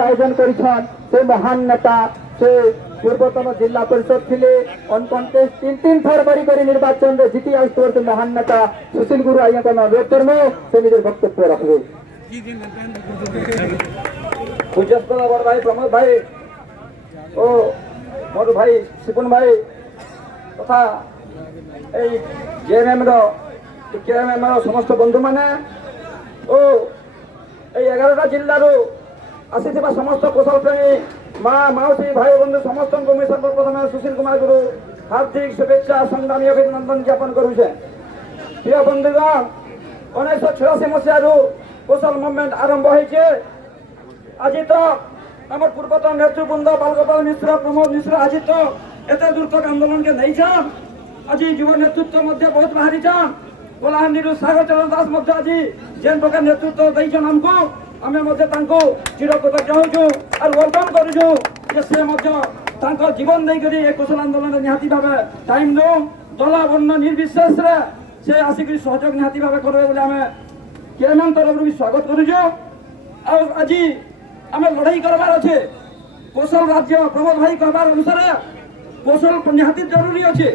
आयोजन करिछन से महान नेता से पूर्वतन जिला परिषद थिले अनकंटेस्ट तीन थर बरी निर्वाचन रे जीती आउथवर से महान नेता सुशील गुरु आइया को अनुरोध करमु से निजर वक्तव्य रखबे। पूज्यस्थ बड़ भाई प्रमोद भाई ओ मोर भाई सिपुन भाई तथा এই জেএমএম র কেএমএম র সমস্ত বন্ধু মানে ও এই 11টা জিল্লারু আসিଥିବା সমস্ত কুশল প্রেমী মা মাউসী ভাই বন্ধু সমস্তଙ୍କୁ ମୁଁ ସର୍ବପ୍ରଥମେ ସୁଶୀଲ କୁମାର ଗୁରୁ ହାର୍ଦ୍ଦିକ ଶୁଭେଚ୍ଛା ସଂଗ୍ରାମୀ ଅଭିନନ୍ଦନ ଜ୍ଞାପନ କରୁଛେ। ପ୍ରିୟ ବନ୍ଧୁଗଣ 1986 ମସିହାରୁ କୁଶଲ ମୁଭମେଣ୍ଟ ଆରମ୍ଭ ହୋଇଛେ। ଆଜି ତ ଆମର ପୂର୍ବତନ ନେତୃବୃନ୍ଦ ବାଲଗୋପାଳ ମିଶ୍ର ପ୍ରମୋଦ ମିଶ୍ର ଆଜି ତ ଏତେ ଦୂର ତକ ଆନ୍ଦୋलन के नहीं छन। आज युवा नेतृत्व मध्य बहुत बाहरी छन। कोलाहांडी सागर चरण दास मध्य आज जेन प्रकार नेतृत्व दैछन हमको आमे मध्य तांको चिरकृतज्ञ होजु और वेलकम करूजु जे से मध्य तांको जीवन देई करी एक कुशल आंदोलन निहाती भाबे टाइम दो दला वर्ण निर्विशेष रे से आसिक सहयोग निहाती भाबे करबे बोले आमे केएमएम तरफ भी स्वागत करूजु। और आज आमे लड़ाई करबार अछि कौशल राज्य प्रमोद भाई कहबार अनुसार कौशल निहाती जरूरी अछि।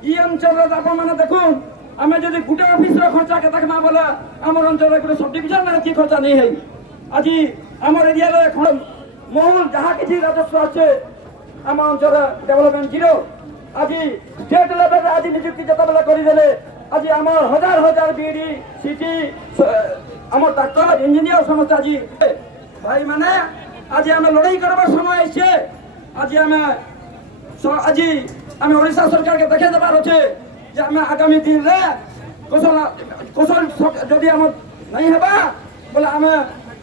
ई अंचल आप मैंने देखुन आम जब गोटे ऑफिस खर्चा के देखा बोले आम अंचल गोटे सब डिविजन में कि खर्चा नहीं है। आज आम एरिया महल जहाँ किसी राजस्व अच्छे आम अंचल डेवलपमेंट जीरो आज स्टेट लेवल आज निजुक्ति जिते करदे आज आम हजार हजार बीडी सीटी आम डाक्तर इंजीनियर समस्त आज भाई मैंने आज आम लड़ाई करवार समय आसे। आज आम आज आम ओडिशा सरकार के देखे देवार अच्छे जे आम आगामी दिन रे कौशल कौशल जदि आम नहीं हेबा बोले आम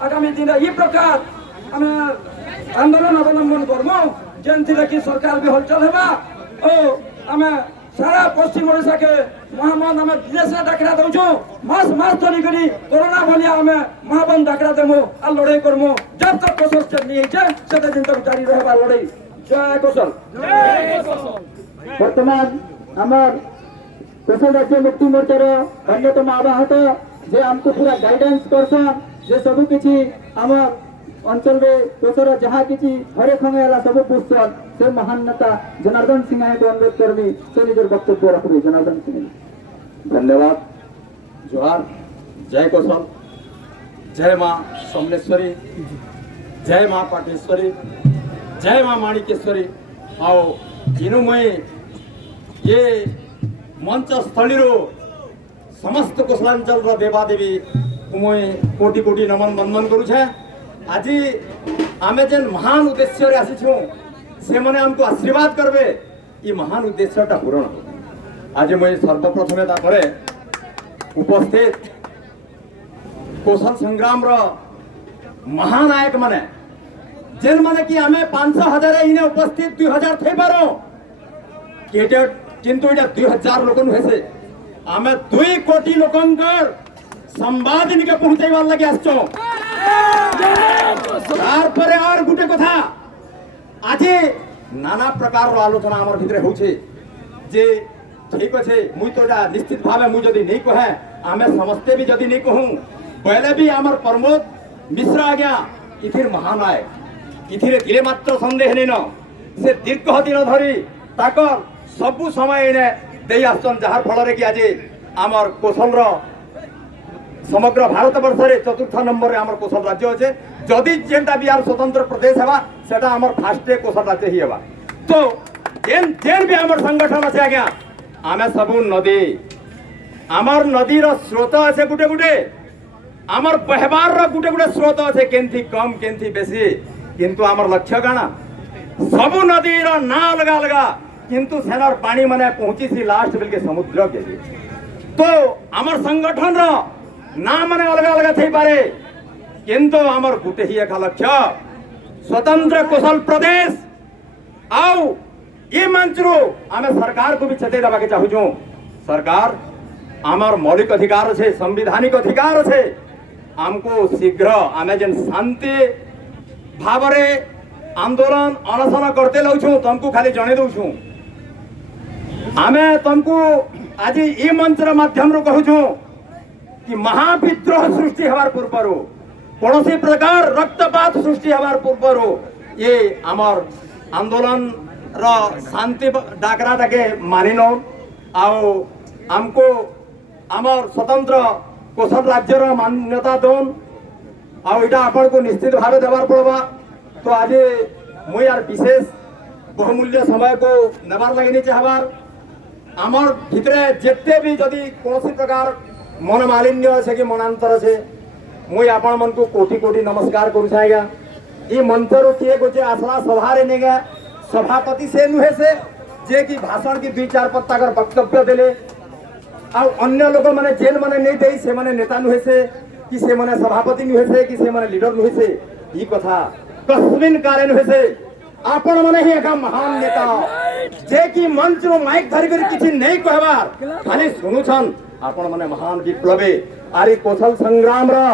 आगामी दिन ये प्रकार आम आंदोलन अवलंबन करमु जेन कि सरकार भी हलचल हेबा ओ आम सारा पश्चिम ओडिशा के महामान आम विदेश डाकरा दौचु मास मास धरी करी कोरोना भलिया आम महाबन डाकरा देमु आ लड़ाई करमु जब तक कौशल स्टेट नहीं है से दिन तक जारी रहबा लड़ाई। जय कौशल। वर्तमान आमर कौशल राज्य मुक्ति मोर्चार अन्यतम आवाहक जे आमको पूरा गाइडेंस करसन जे सब किछि आमर अंचल रे कौशल जहाँ किछि हरे खंगेला सब पुस्तन से महान नेता जनार्दन सिंह को अनुरोध करबी से निजर वक्तव्य रखबे। जनार्दन सिंह धन्यवाद। जोहार। जय कौशल। जय मां समलेश्वरी जय मां पाटेश्वरी जय मां माणिकेश्वरी। आओ इनु मैं ये मंच स्थली समस्त कुशलांचल देवादेवी मुई कोटि कोटि नमन बंदन करुछे। आज आमे जेन महान उद्देश्य रे आसीछु से माने हमको आशीर्वाद करबे ये महान उद्देश्यटा पूर्ण हो। आज मैं सर्वप्रथमे तापरे उपस्थित कौशल संग्राम रो महानायक माने जेन माने कि आमे 500,000 इने उपस्थित 2000 थे पारो किंतु इटा 2000 लोकन हेसे आमे 2 कोटी लोकंकर संवाद इनके पहुंचाइबार लागि आछो। तार परे और गुटे कथा आज नाना प्रकार रो आलोचना हमर भितरे होउछे जे ठीक अछि मुई तोटा निश्चित भावे मुई जदी नहीं कहे आमे समस्ते भी जदी नहीं कहूं पहले भी हमर प्रमोद मिश्र आज्ञा इथिर महानायक इथिरे तिरे मात्र संदेह नहीं न से दीर्घ दिन धरी ताकर सबु समय इने दे आसन जार फल रे कि आज आमर कौशल रो समग्र भारत वर्ष रे चतुर्थ नंबर रे आमर कौशल राज्य अच्छे। जदि जेनटा बिहार स्वतंत्र प्रदेश हेबा सेटा आमर फास्ट कौशल राज्य ही हेबा। तो जेन जेन भी आमर संगठन अच्छे आज्ञा आमे सबु नदी आमर नदी रो स्रोत अच्छे गुटे गुटे आमर बहबार रो गुटे गुटे स्रोत अच्छे केंथी कम केंथी बेसी किंतु आमर लक्ष्य काना सबु नदी रो ना अलग अलग किंतु सेनार पानी माने पहुंची सी लास्ट बिल के समुद्र के लिए। तो आमर संगठन रो ना माने अलग अलग थई पारे किंतु आमर गुटे ही एक लक्ष्य स्वतंत्र कौशल प्रदेश आउ ये मंच रो आमे सरकार को भी चेते देबा के चाहू छु। सरकार आमर मौलिक अधिकार छे संवैधानिक अधिकार छे हमको शीघ्र आमे जेन शांति भावरे आंदोलन अनशन करते लौछु तुमको खाली जणे दउछु आमे तुमको आज ये मंच माध्यम रो कहू छु कि महाविद्रोह सृष्टि हबार पूर्व कौन प्रकार रक्तपात सृष्टि हमार पूर्वर ये आमर आंदोलन शांति डाकरा टाके मानिन आमको आमर स्वतंत्र कौशल राज्यर मान्यता दौन आईटा आपण को निश्चित भाव देवार पड़वा। तो आज मुई यार विशेष बहुमूल्य समय को नेबार लगे नहीं चाहबार आमर भितरे जिते भी जदि कौन प्रकार मन मालिन्य अच्छे कि मनांतर अच्छे मुई आपण मन को कोटि कोटि नमस्कार करुछाएगा। ये मंच रू किए गोचे आसला सभा रे नेगा सभापति से नुहे से जे की भाषण की 2-4 पत्ता कर वक्तव्य देले आ अन्य लोग माने जेन माने नहीं देई से माने नेता नुहे से कि से माने सभापति नुहे से कि से माने लीडर नुहे से ई कथा कस्मिन कार्य नुहे से आपण माने ही एक महान नेता जे की मंच रो माइक धरि कर किछि नहीं कहबार खाली सुनुछन आपण माने महान विप्लवी आरी कौशल संग्राम रा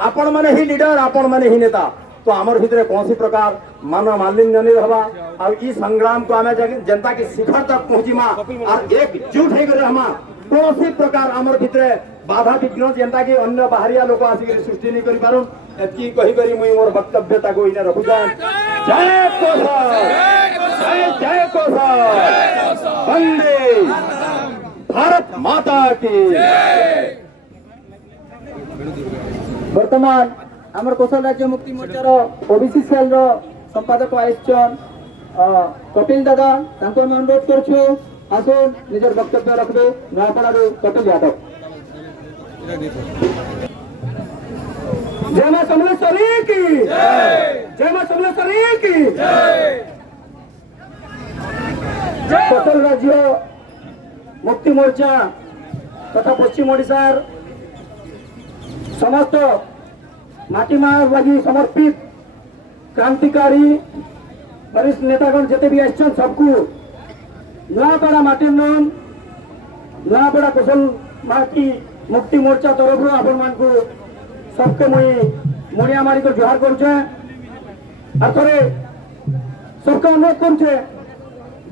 आपण माने ही लीडर आपण माने ही नेता। तो आमर भितरे कौन प्रकार मान मालिन्य नहीं रहबा और ई संग्राम को आमे जनता की शिखर तक पहुंचीमा और एकजुट होकर रहमा कौन प्रकार आमर भितरे बाधा विघ्न जनता की अन्य बाहरिया लोक आसिक सृष्टि नहीं करि पारुन एतकी कहि करी मुई मोर वक्तव्यता को इने रखु जान। जय कौशल जय कौशल वंदे भारत माता की। वर्तमान आमर कौशल राज्य मुक्ति मोर्चार ओबीसी सेल रो संपादक आइछन कपिल दादा तांको हम अनुरोध करछु आसुन निजर वक्तव्य रखबे नयापड़ा रो कपिल यादव। जय मां समलेश्वरी की जय मां समलेश्वरी की कौशल राज्य मुक्ति मोर्चा तथा पश्चिम ओडिशार समस्त माटीमार लगी समर्पित क्रांतिकारी वरिष्ठ नेतागण जिते भी आसन सबको नयापड़ा माटीर नन नयापड़ा कौशल माटी मुक्ति मोर्चा तरफ आपण मान को सबके मुई मुड़िया मारी को जोहार करुचे और थोड़े सबके अनुरोध करुचे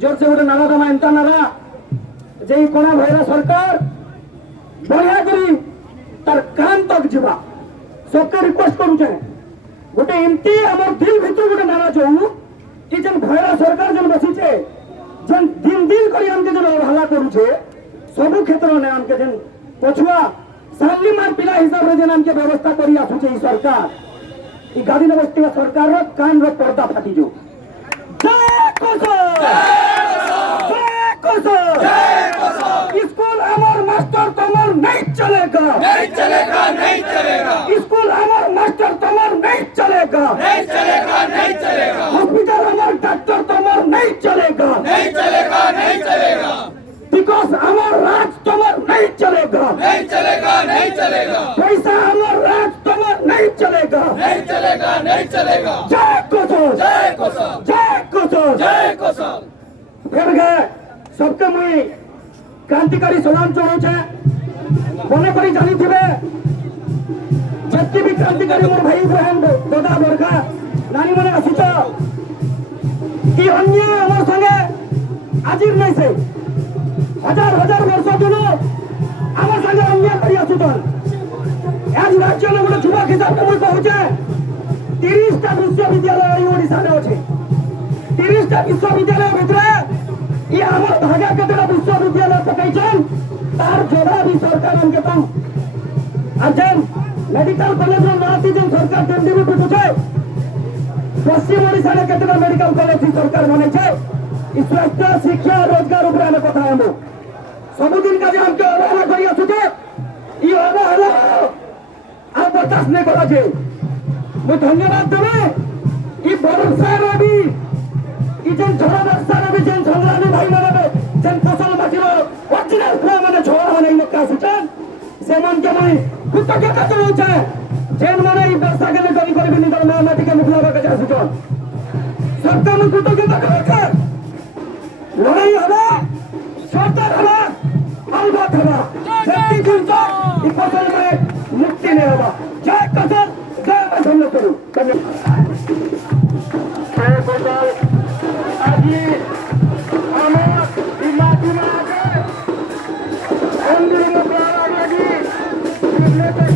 जोर से गोटे नारा दमा एंता नारा जे कोना भैरा सरकार बढ़िया करी तार कान तक जीवा सबके रिक्वेस्ट करुचे गोटे एमती हमर दिल भीतर गोटे नारा चाहू कि जन भैरा सरकार जन बसीचे जन दिन दिन करी हमके जन हल्ला करुचे सब क्षेत्र में हमके जन पछुआ साली मार पिला हिसाब रे जन हमके व्यवस्था करी आसुचे ई सरकार ई गादी न बस्ती सरकार रो कान रो पर्दा फाटी जो। जय कौशल जय कौशल जय कौशल। स्कूल हमर मास्टर तमर नहीं चलेगा नहीं चलेगा नहीं चलेगा। स्कूल हमर मास्टर तमर नहीं चलेगा नहीं चलेगा नहीं चलेगा। हॉस्पिटल हमर डॉक्टर तमर नहीं चलेगा नहीं चलेगा नहीं चलेगा। बिकॉज हमर राज तमर नहीं चलेगा नहीं चलेगा नहीं चलेगा। पैसा हमर राज तमर नहीं चलेगा नहीं चलेगा नहीं चलेगा। जय कौशल जय कौशल जय कौशल जय कौशल। फिर गए सबके मुई क्रांतिकारी सलाम चढ़ाऊे मन कर जानी थे जति भी क्रांतिकारी मोर भाई बहन दादा बरखा नानी मैंने आसुच कि अन्य आम संगे आजिर नहीं से हजार हजार वर्ष दिन आम संगे अन्य कर आसुचन आज राज्य में गोटे युवक हिसाब से मुझे कहूचे 30टा विश्वविद्यालय ओडिशा में अच्छे 30टा विश्वविद्यालय भितर ये आमर भागा केतटा विश्वविद्यालय पकईछन तार जवाब भी सरकार हमके तम अजन मेडिकल कॉलेज रो नाती जन सरकार देंदी भी पूछे पश्चिम ओडिशा में केतटा मेडिकल कॉलेज सरकार बने छे ई स्वास्थ्य शिक्षा रोजगार ऊपर हम कथा हम सब दिन का जे हमके अवहेला करी आछुचे ई अवहेला आ बर्दाश्त नहीं करा जे मु धन्यवाद देबे ई भरोसा रवि ई जन झड़ा वर्षा रवि जन संग्रामी भाई माने जन कौशल माटीरो ओरिजिनल फ्लो माने छोड़ा नहीं लोग का सुचन से मन के मई कृतज्ञता जनाउछे जेन माने ई वर्षा के करी करी बिनी दल माटी के मुखला के जा सुचन सबका मन कृतज्ञता करके लड़ाई हवा सरदार हवा अलबत हवा जति दिन तक ई कौशल में मुक्ति नहीं हवा। जय कौशल जय मैं धन्य करूं जय कौशल आज हमार ई माटी में आके अंदर में प्यारा लगी लेके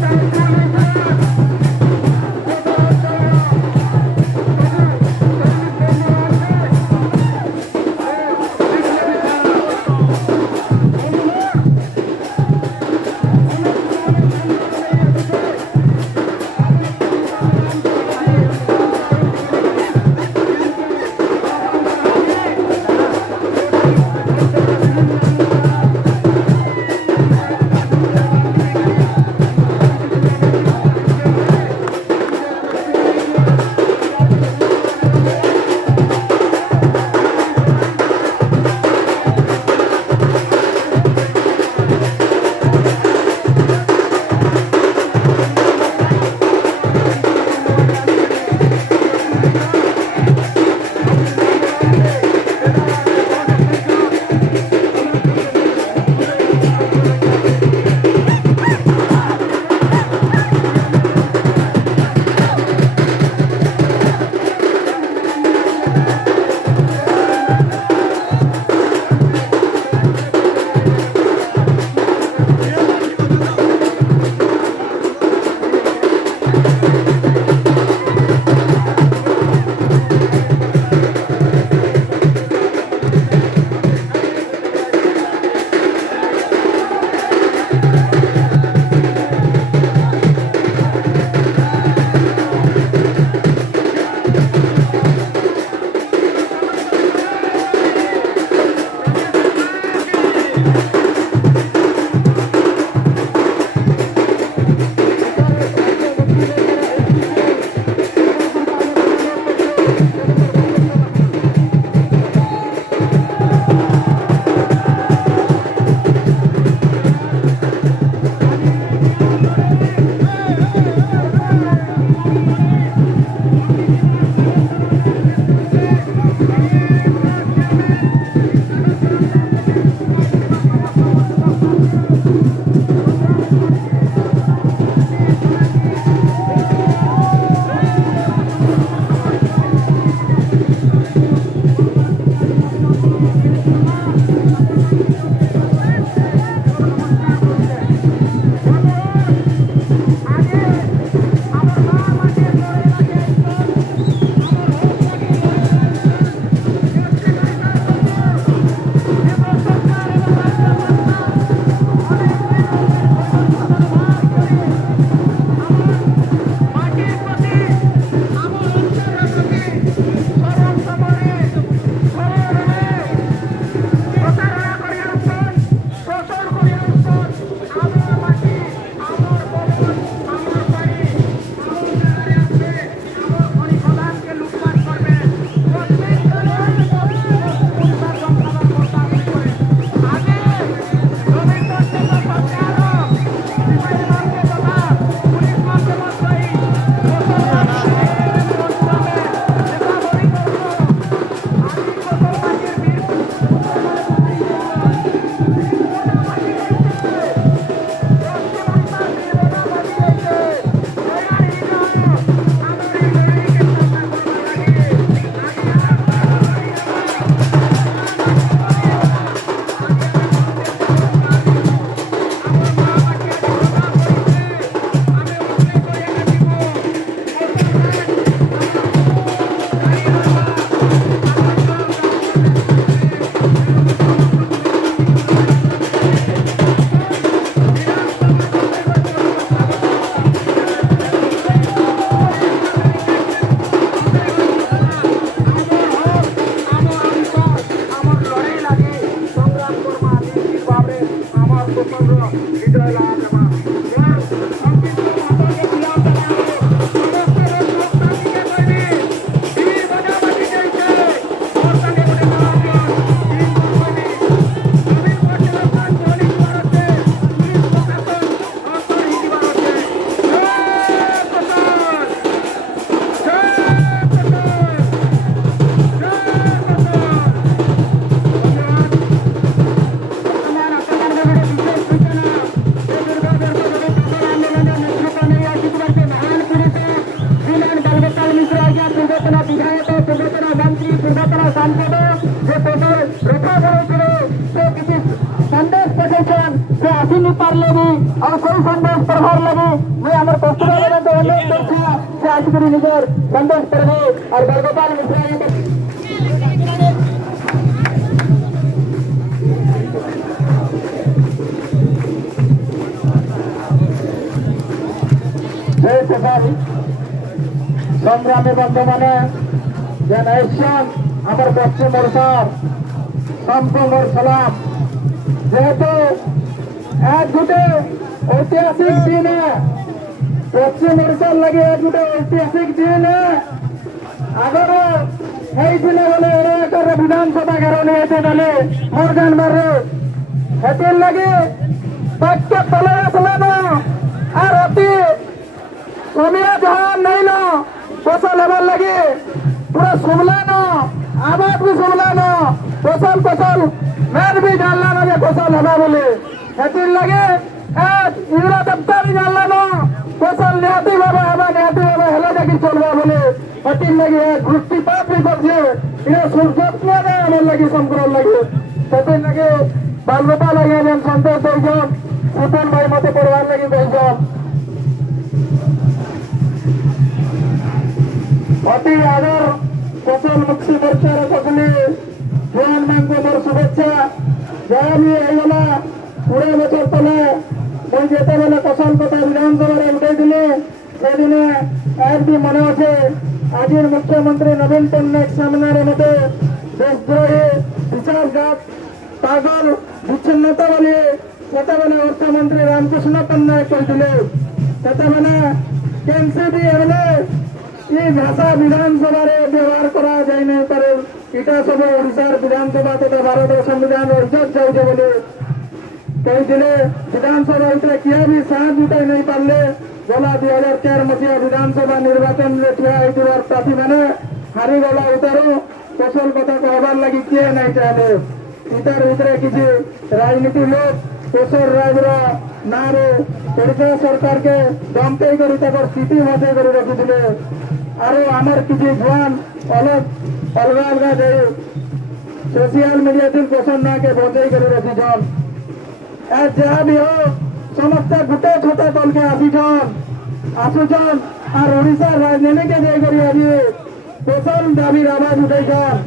पार्ले भी और कोई संदेश प्रभार लगे मैं अमर कस्तूरा तो अनेक देखा से आशिकरी निजर संदेश प्रभु और बरगोपाल मिश्रा जय सफारी संग्रामी बंधु माने जेन एशियन अमर पश्चिम ओडिशा संपूर्ण सलाम जेहेतु आज गोटे ऐतिहासिक दिन है पश्चिम ओडिशा लगे आज गोटे ऐतिहासिक दिन है आगर बोले विधानसभा घर नहीं मोर जानवर हेतिन लगे वाक्य तले आसला और अति समय जहाँ नहीं न फसल हेबार लगे पूरा सुनला न आवाज भी सुनला न फसल फसल मैन भी जानला न जे फसल हेबा बोले हेतिन लगे इंदिरा दत्ता भी जानला न फसल निहाती बाबा हेबा निहाती बाबा हेला जाकि चलबा बोले हेतिन लगे दृष्टिपात भी करछे इने सुरक्षित ना हमर लगे संकरण लगे हेतिन लगे बालगोपाल लगे जेन संतोष देजन सुपन भाई मते परिवार लगे देजन अति आदर फसल मुक्ति मोर्चा सकले जवान मान को मोर शुभेच्छा जहाँ भी होगा पूरे बचर तले मुझे जेते बेले फसल कथा विधानसभा उठाई से दिन आज भी मन अच्छे आज मुख्यमंत्री नवीन पट्टनायक सामने मते देशद्रोही विश्वासघात पागल विच्छिन्नता बोली सेते बेले अर्थमंत्री रामकृष्ण पट्टनायक कहते केनसीबी ये भाषा विधानसभा व्यवहार যাই নাই পারে এটা সব ওড়িশার বিধানসভা তথা ভারতের সংবিধান ইজ্জত যাଉଛି বলে কইলে বিধানসভা ভিতরে কিଏ ବି ସାଥ ଜୁଟାଇ ନେଇ ପାରିଲେ ଗଲା 2004 ମସିହା ବିଧାନସଭା ନିର୍ବାଚନରେ ଠିଆ ହେଇଥିବାର ପ୍ରାର୍ଥୀମାନେ ହାରିଗଲା ଭିତରୁ ଫସଲ କଥା କହିବାର ଲାଗି କିଏ ନାଇଁ ଚାହିଁଲେ ଇତାର ଭିତରେ କିଛି ରାଜନୀତି ଲୋକ କେଶର ରାଜର ନାଁରେ ଓଡ଼ିଶା ସରକାରକେ ଦମକେଇ କରି ତାଙ୍କର ସ୍ଥିତି ବଞ୍ଚେଇ କରି ରଖିଥିଲେ ଆରୁ ଆମର କିଛି ଜୁଆନ ଅଲଗା ଅଲଗା ଯାଇ सोशल मीडिया दिन क्वेश्चन ना के बचाई कर रखीछन ए जहाँ भी हो समस्त गुटे छोटे दल के आसुछन और ओडिशा राजधानी के जाई करी आज क्वेश्चन दाबी आवाज उठाइछन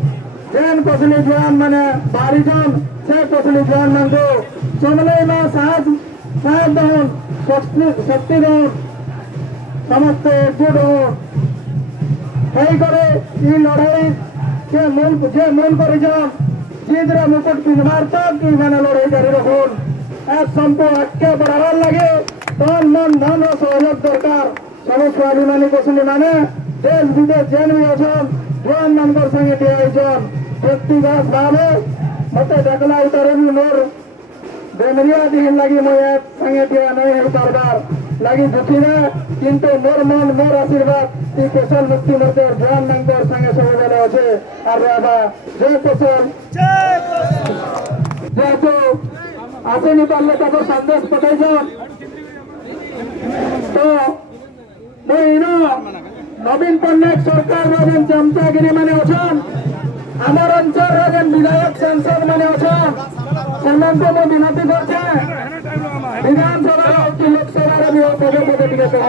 जेन कसली जवान माने बाहरीछन से कसली जवान मान को समले में साहस दहन शक्ति दहन समस्त एकजुट हन कई करे ई लड़ाई যে মন করেছেন জিদরা মুকুট পিনবার তক কি মানে লড়াই জারি রাখুন এক সম্পদ আটকে বাড়াবার লাগে তন মন ধন ও সহযোগ দরকার সব স্বাভিমানী কৌশলী মানে দেশ বিদেশ যেন বি অছন জোয়ান মানকর সঙ্গে ঠিয়া হয়েছেন ব্যক্তিগত ভাবে মতে দেখলা উতারে বি মোর বেমরিয়া দিন লাগি মই এক সঙ্গে ঠিয়া নাই হই পারবার লাগি দুঃখী না কিন্তু মোর মন মোর আশীর্বাদ এই কোশল মুক্তি মোদের জোয়ান মানকর সঙ্গে সববেলে আছে আর বাবা জয় কোশল যেহেতু আসেনি পারলে তাদের সন্দেশ পঠাইছেন তো মই নবীন পট্টনায়ক সরকার যেন চামচাগিরি মানে অছন আমার অঞ্চল যেন বিধায়ক সাংসদ মানে অছন সেମାନଙ୍କୁ ମୁଁ ବିନତି କରୁଛେ ବିଧାନସଭା କି ଲୋକସଭାରେ ବି ପଦେ ପଦେ ଟିକେ କହ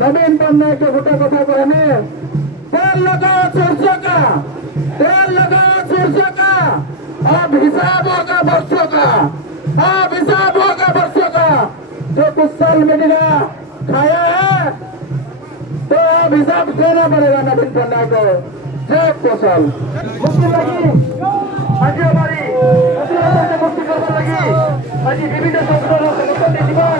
ନବୀନ ପଟ୍ଟନାୟକ ଗୋଟେ କଥା କହନି तेल लगाओ सरसों का तेल लगाओ सरसों का अब हिसाब होगा बरसों का अब हिसाब होगा बरसों का जो कुछ साल मिलेगा खाया है तो अब हिसाब देना पड़ेगा नवीन पट्टनायक को जय कौशल मुक्ति लगी आज हमारी मुक्ति खबर लगी आज विभिन्न संस्थानों संगठन जीवन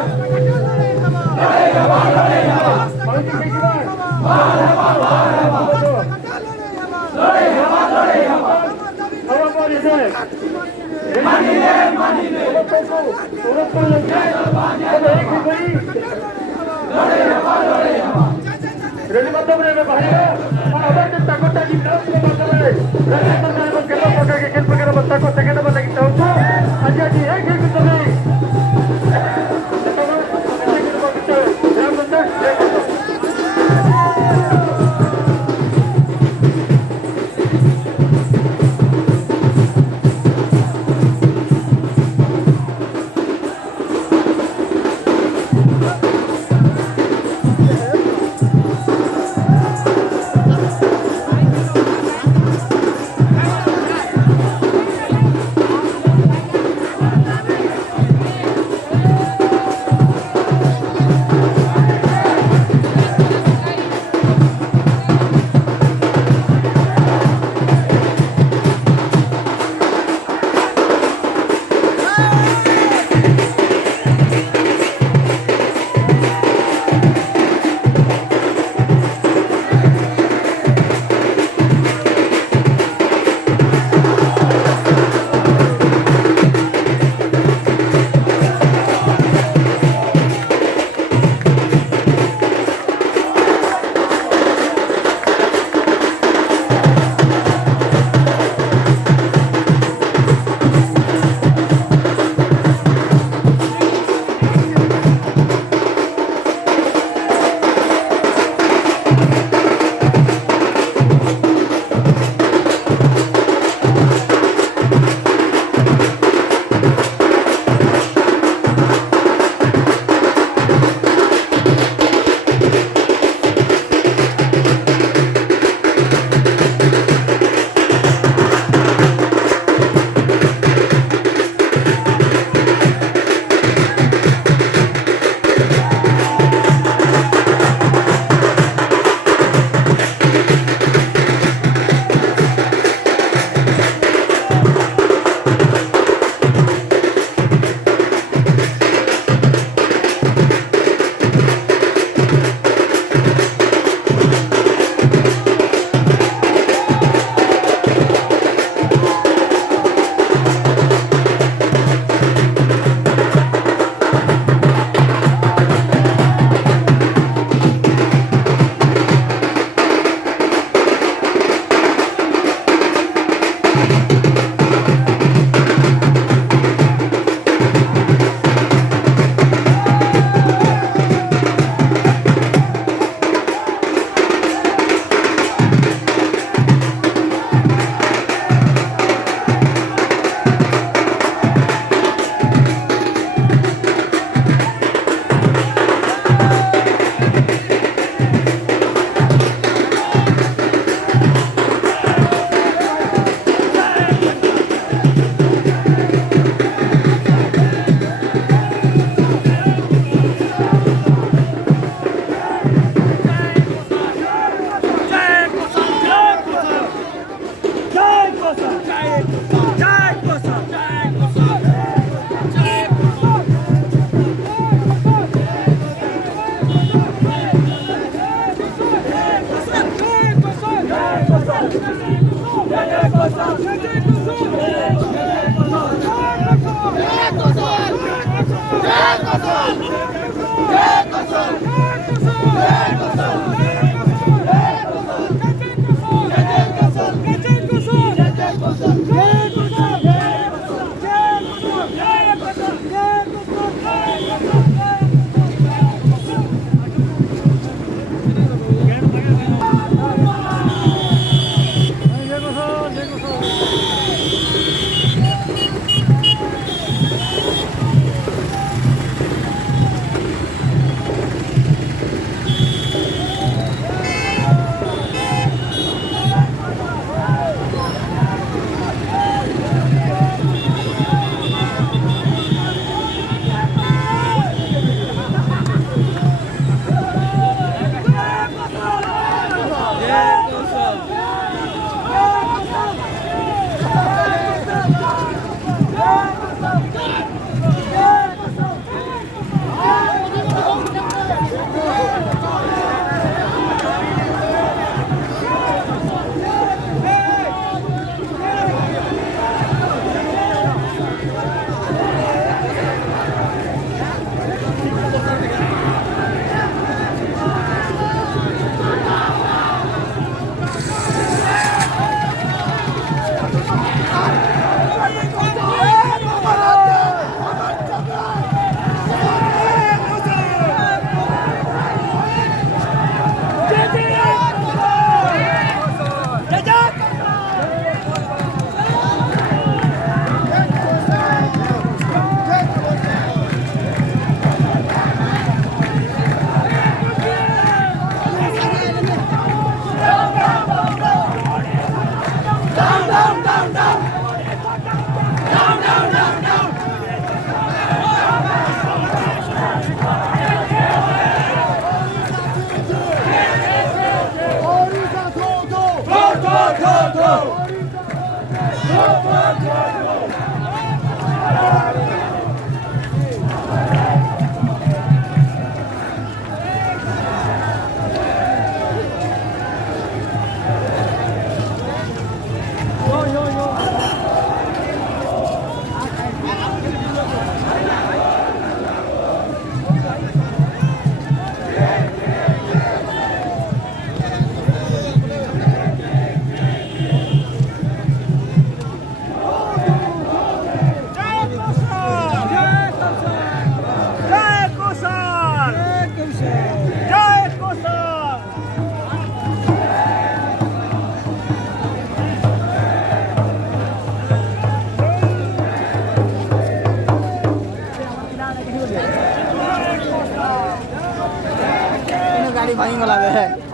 गाड़ी भाई गला है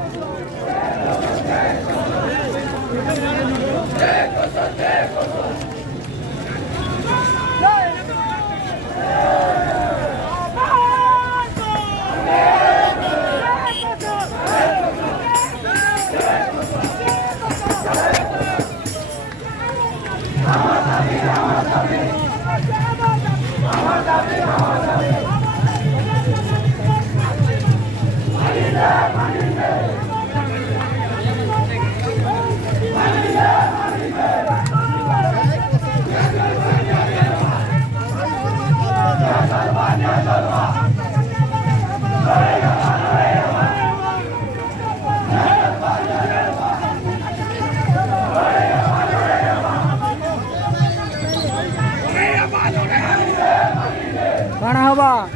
Mana haba?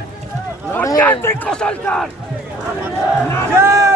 Organtic Kosaltan! Jai